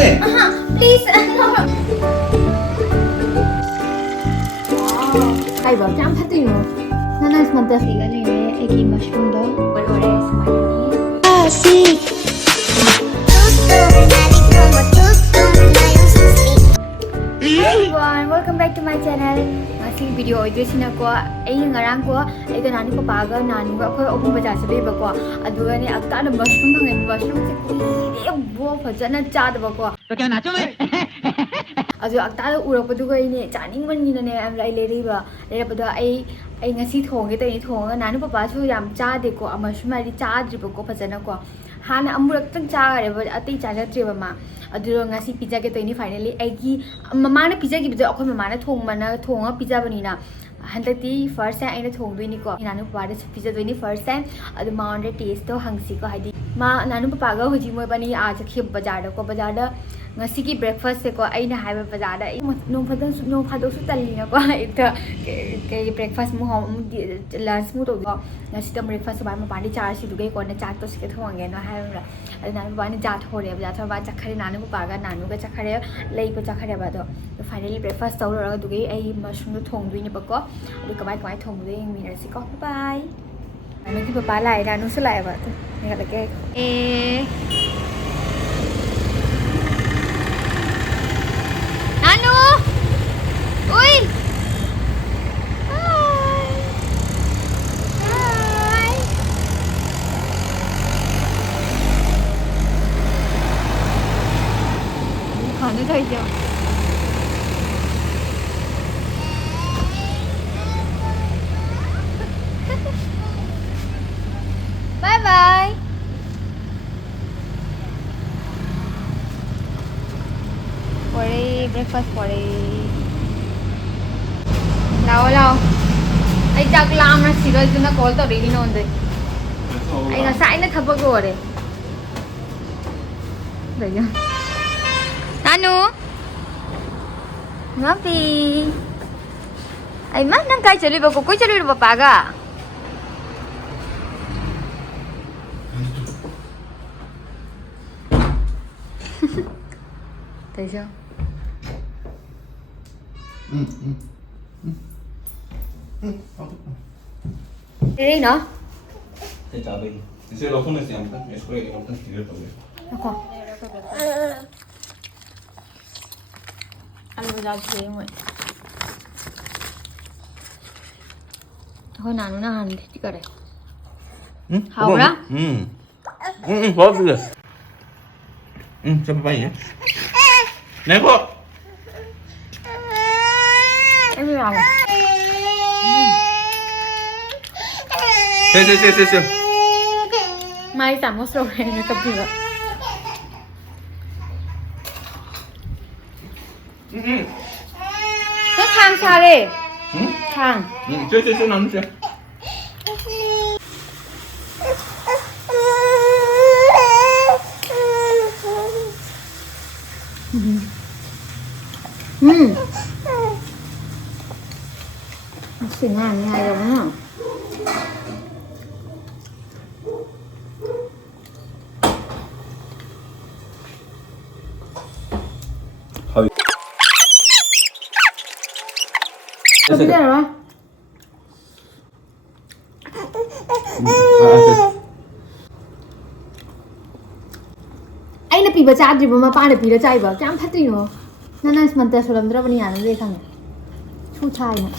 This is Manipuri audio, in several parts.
please. Ay ba, jam pati no. Nanas manta siga le eki mushroom do. Bolore smile ni. Everyone, welcome back to my channel. Ngasi video oidu sina ko ai ngarang ko ai ga nani papa ga nanu ga khoi obu baja se be ba ko aduga ni akta na mushroom bhangai mushroom se ki bo phajana cha da ba ko to kya nacho mai aju akta urak padu ga ni chaning man ni ne am lai le ri ba le ba da ai ngasi thong ge tai thong ga nanu papa su yam cha de ko mushroom ai cha dri ba ko phajana ko hana amurak tang cha ga re ba ati cha ja tre ba ma aduro ngasi pizza ke toini finally aigi mama na pizza ki bido akhoi mama na thonga pizza bani na handati first time aina thong doini ko nanu papa de pizza doini first time adu ma on taste to hangsi ko haidi ma nanu papa ga hoji moi bani a jakhi bazar da ngasi ki breakfast se ko aina haiba bazar da no phado su talli na ko ita ke breakfast mu hom lunch mu to ngasi ta breakfast ba ma pani char si du ge ko na chat to se thong ge no haibra adu nanu papa ni ja thore ba ja thor ba chakhare nanu papa ga nanu ga chakhare lei ko chakhare ba do finally breakfast to ro du ge ai mushroom to thong dui ni ba ko adu kamai thong dui mi na si ko bye nanu ki papa lai nanu su lai ba to ni ga ke Nanu! Uy! Hi! Hi! Khanu thai jo. Bye bye. Breakfast pore lao ai jak lam na sigal duna call to ready no onde ai na sai na thapa go re daya nanu ngapi ai man nang kai chali ba ko koi chali ba papa ga thấy chưa đi nữa thế chả bình thì sẽ lâu không được xem các cái spray không cần chỉ được rồi ăn bây giờ thế mọi thôi nào nó ăn thì cái này hào đó có gì cho bà nhé nè cô em đi làm Xem. mai giảm một số này nó tập gì vậy cái thang xa đi thang chưa nằm chưa xỉ ngàn như này đúng không hơi tôi biết rồi anh nó bị bà cha gì mà ba nó bị nó chạy vào chạm phát đi nữa nên mình ta số làm đó bên nhà nó đi thằng này chu chai nè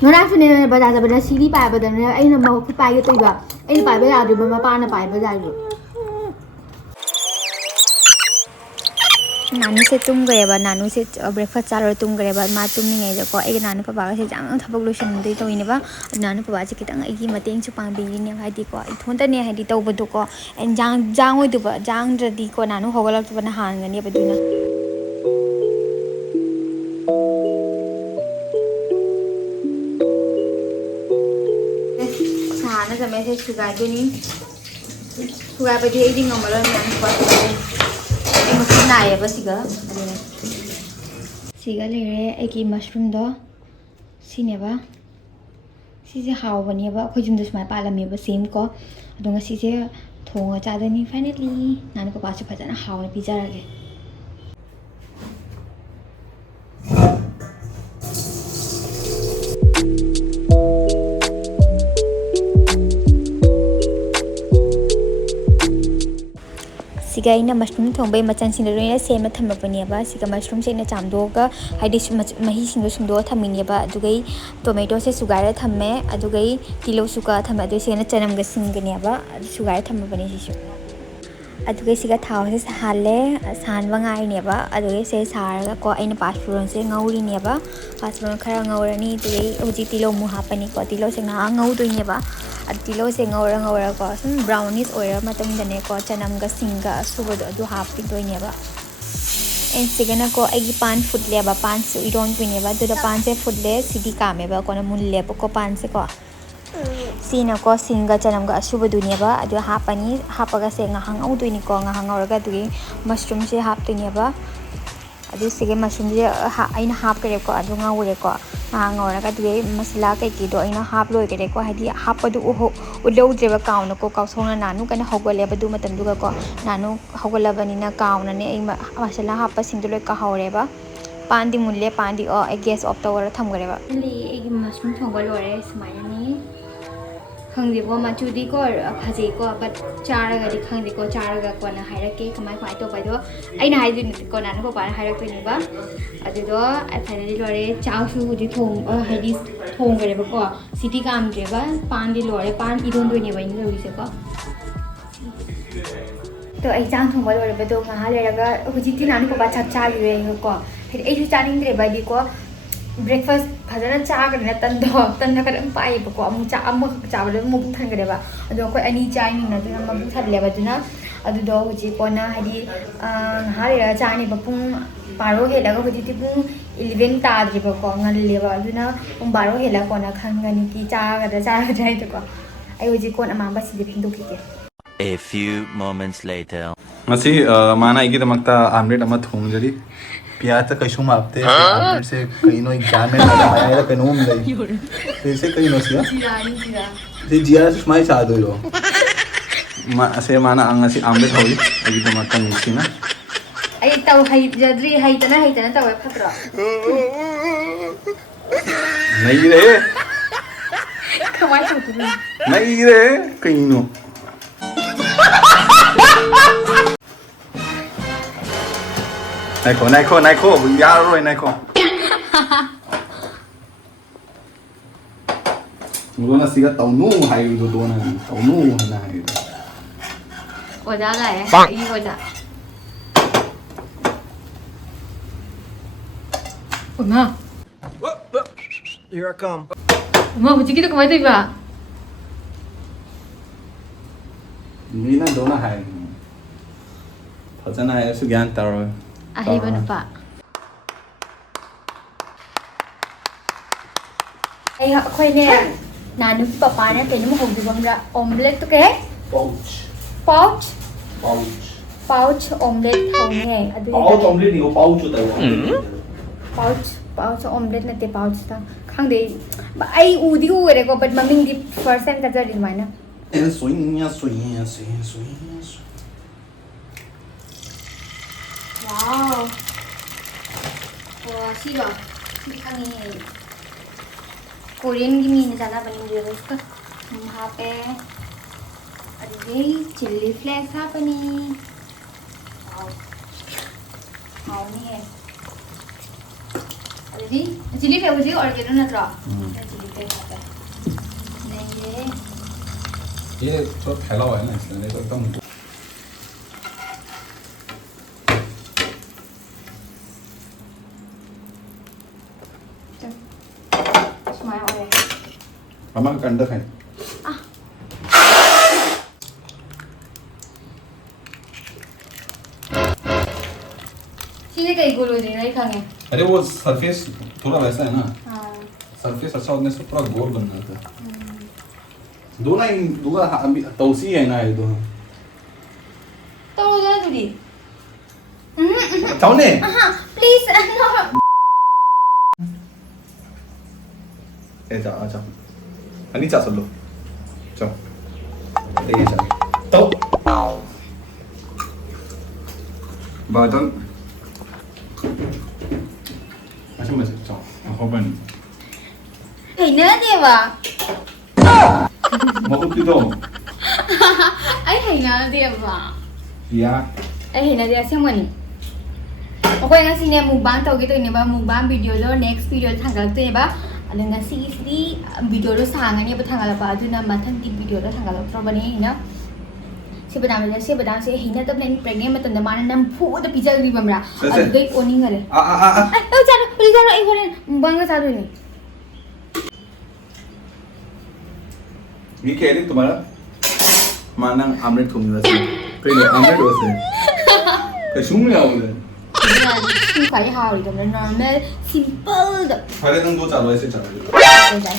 nó đang phân này bà già bà xí đi bài bà này anh là màu cái bài cái tùy vào anh bài bây giờ rồi mà ba nó bài bây giờ rồi नानू से तुम गए बा नानू से ब्रेकफास्ट चालो तुम गए बा मा तुम नहीं गए को एक नानू पापा से जांग थबक लोशन दे तो इने बा नानू पापा से कितंग एगी मतेंग सु पांग बी ने हाइदी को इथोंता ने हाइदी तो बदु को एन जांग होय दु बा जांग जदी को नानू होगलक तो बना हान गने बदुना साना जमे से सुगाय दुनी सुगाय बदी एदी ngमल नानू पापा मशीन आए बस सिगा लेरे एकी मशरूम दो सिनेबा सिसे हावबनेबा अखोय जुमदे सुमाय पालमेबा सेम को अदुंगा सिसे थोंगा चादनी फाइनली नानी पापा से फजना हावने पिजारगे सिगा इन मशरूम थोंबे मचन सिन रोइना सेम थमपनियाबा सिगा मशरूम से चामदोगा हाइदि मही सिंगो सुंदो थमिनियाबा अदुगै टोमेटो से सुगारे थम्मे अदुगै तिलो सुका थम्मे अदु सेना चनमगा सिंगनियाबा सुगारे थमपनि सिसु अदुगै सिगा थाव से हाले सानवा गाइनियाबा अदुगै से सारगा को आइन पासफुरन से ngौरिनियाबा पासफुरन खरा ngौरनी तुगै होजि तिलो मु हापनि को तिलो से ना ngौदोइनियाबा तिलो से ngौरा को सम ब्राउनिश ओइरा मतंगदने को चनमगा सिंगा सुबदो अदु हापिदोइनियाबा एन सिगना को आइगी पान फुटलेबा पान से इरोन पिनेबा दुदा पान से फुटले सिदी कामेबा को मुल्ले को पान से को सीना को सिंगा चनमगा असुबदुनियाबा अदु हापनी हापगा से ngahang औदोइनि को ngahang औरगा दुगी मशरूम से हापतोइनियाबा अदु सिगे मशरूम जे आइना हाप करे को अदु ngawre को ngahang औरगा दुगे मसला कई की दो आइना हाप लोय करे को हादि हापदु उलौद्रेबा काउन को काउसोना नानु कने हौगलेबा दु मतम दुगा को नानु हौगलबनिना काउन ने आई मसला हाप सिंदु लोय का हौरेबा पांदी मुल्ले पांदी गैस ऑफ तवर थमगरेबा ले एगी मशरूम थोंगल लोरे स्माइनी खंगदिबो मचुदी को फजे को बट चारगदी खंगदिको चारगा को ना हाइरके कमाय फाइ तो पाइदो आइना हाइदिन को नानु को पार हाइरकनिबा अदुदो फाइनली लोरे चाउसु हुदि हाइदि थोंगरेबा को सिटी कामद्रेबा पांदी लोरे पान इदोन दोइनेबा इन लोइसे को तो आई चांग थोंगल लोरे बदो ngहा लेरगा हुजिति नानु को बा चाप चागिरे को फिर एजु चानिंद्रेबा दि को ब्रेकफास्ट फजना चागरने तन कर पाइबको अमु चा अमु चाबले मु थनगरेबा अदो को अनि चाइनिंग न दुना मबु थरलेबा दुना अदुदो हुजि कोना हादि हारे चानि बपुं बारो हेलागा हुजि तिपुं 11 ताद्रिबको ngaleba aduna baro hela kona khangani ki chaga jai to ko ai huji kon amamba sidi phindukike A few moments later. मसी माना इकी तमकता आमलेट अमा थोंगजरी प्याज कशु मापते आमलेट से कहीं नो एग्जाम में आया कनो मिलाई फिर से कहीं नो सिया जीरा से स्माइल सादो लो से माना अंगसी आमलेट होई इकी तमकता मिक्सिना आई ताव हाई जद्री हाई तना ताव फतरा नहीं रे कमाई तो नहीं रे कहीं नो नाइको यारोय नाइको मुगोना सिगा तौनु हाइदो दोना तौनु हना हाइदो ओजा लाए ई ओजा ओमा Here I come. ओमा बुजिकी तो कमाई देबा मीना दोना हाइ फजना है सु ज्ञान तारो अहिबा नुपा ai khoi ne nanu papa ne kenu hodi bamra omelette to ke pouch omelette thonge adu pouch omelette ni pouch ta pouch omelette na te pouch ta khang de ai udi ure ko but maming di first time ta jari mana ena soinha wow wow sila kami Korean की मीन ज़्यादा बनी हुई है उसका यहाँ पे अरे चिल्ली फ्लेक्स हाँ बनी हाँ नहीं है अरे जी चिल्ली फ्लेक्स जी ऑर्गेनो ना ड्रॉ चिल्ली फ्लेक्स आता है नहीं ये तो फैला हुआ है ना इसलिए तो एकदम Mama कंडा खाए सीधे कहीं गोल हो जाएगा ये खाएंगे अरे वो सरफेस थोड़ा वैसा है ना हाँ सरफेस अच्छा होने से पूरा गोल बन जाता है दो ना इन दो अभी तौसी है ना ये दो तो हो जाए तुझी चाहो ने हाँ प्लीज नो जा अच्छा अनी चा चलो चलो ले जा तो Badal. Masih cok. Ahoban. Hey, nada ba? Makut dito. Ay, hey, nada ba? Yeah. Ay, nada siya mo ni. Okay nga sini mukbang tawag ito ni ba mukbang video lo next video tanggal ito ni ba? Ano nga si video lo sangan niya ba tanggal pa ado na matang di video lo tanggal ito ba niya na? Si badam si hina tab na ni pregnant matan na mana nam pu da pizza gri bamra. Ado gay owning ngale. Ay, oh chalo, uli chalo ay holen mukbang nga sado ni. ये कह रहे तुम्हारा माना आमलेट खाऊंगा कहीं आमलेट होते कशूम ले आओगे Phải hào thì nó normal simple được. पहले तुम दो चालू ऐसे चालू Đây.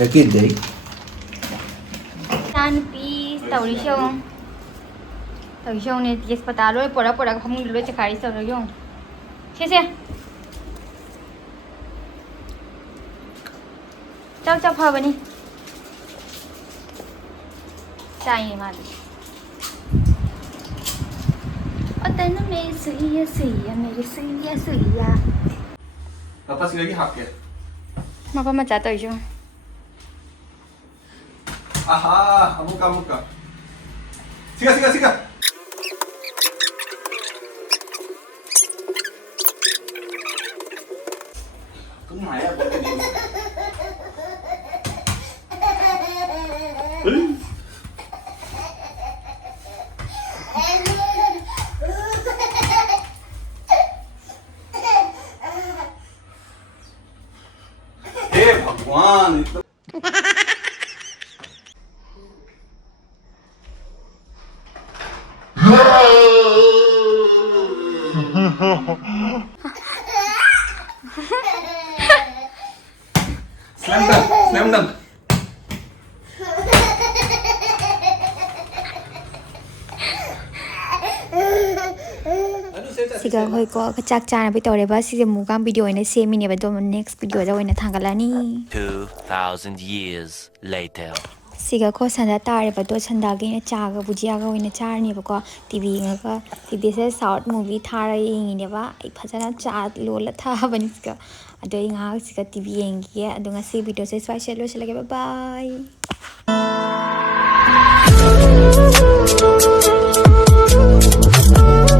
लेकिन देख Tan piece tàu đi xong. Tàu đi xong này yes pata rồi, pora không được cho khai xong rồi không. Xe. Chao phao vào đi. Chai mà. Ở đây nó mê sủi ya. पापा सिंह की हाथ के Mà con mà trả tàu chưa? आहा अमुका सिका तुम आया बोल के हे भगवान Slam dunk. Siga hoi ko chak chana bi tore ba si mukam video ine same ni ba do next video ja oina thangalani 2,000 years later. Siga ko sanda tare ba do chanda ge na cha ga bujia ga oina char ni ba ko TV nga ka TV se south movie thara ing ni ba ai phajana cha lo la tha ba ni siga ado inga siga TV ing ge ado nga si video se swai share lo shala ge bye bye